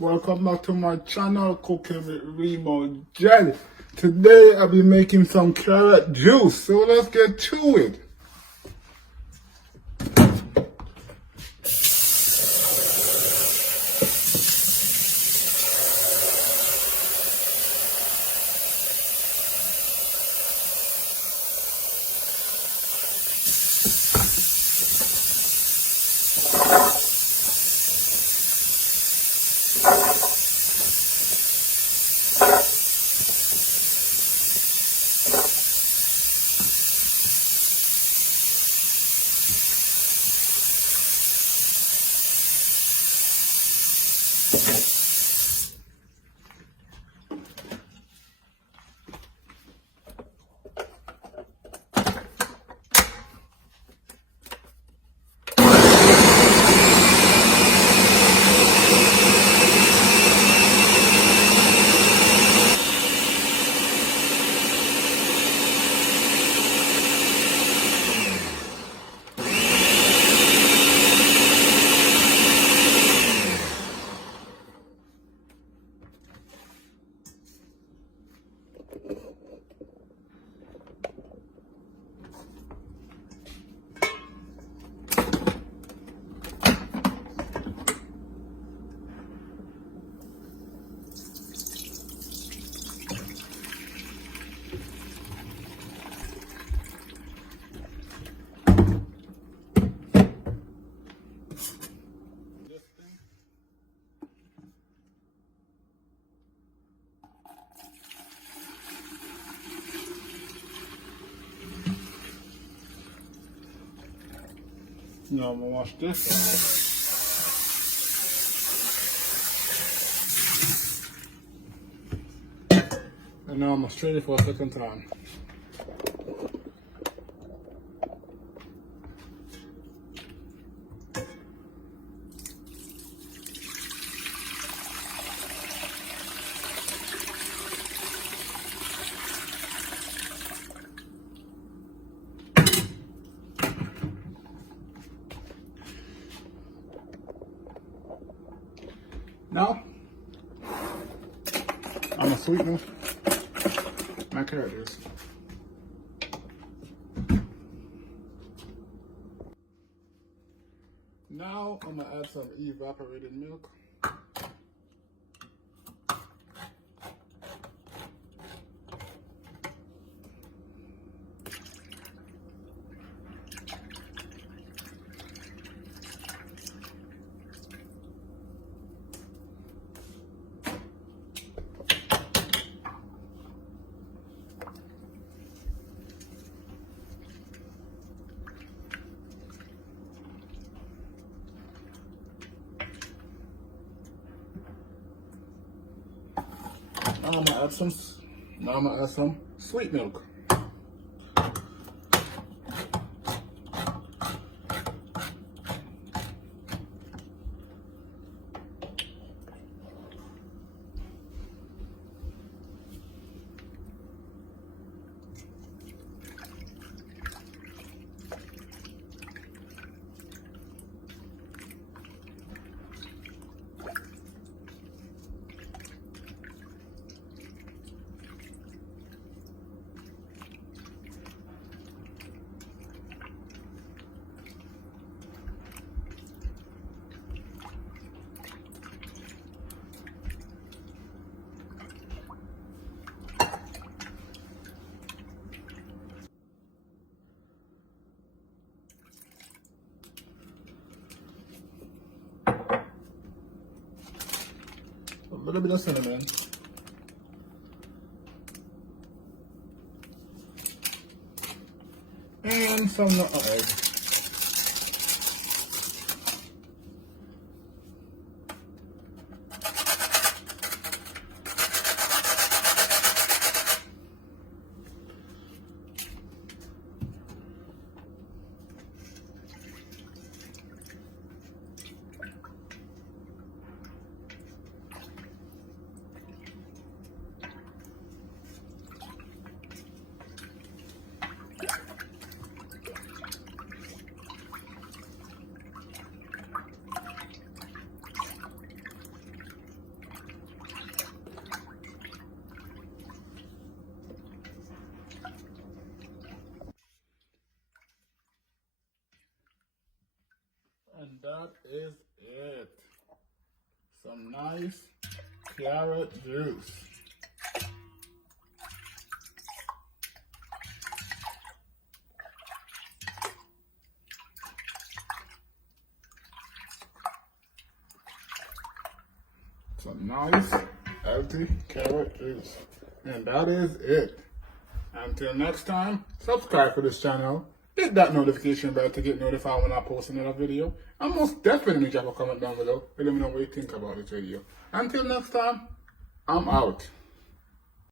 Welcome back to my channel, Cooking with Remo Jelly. Today I'll be making some carrot juice, so let's get to it. Now I'm gonna wash this. And now I'm gonna strain it for a second time. Now, I'm gonna sweeten my carrot juice. Now, I'm gonna add some evaporated milk. Now I'm gonna add some sweet milk. A little bit of cinnamon. And some nutmeg. that is it. Some nice carrot juice. Some nice healthy carrot juice. And that is it. Until next time, subscribe to this channel. Hit that notification bell to get notified when I post another video. And most definitely drop a comment down below and let me know what you think about this video. Until next time, I'm out.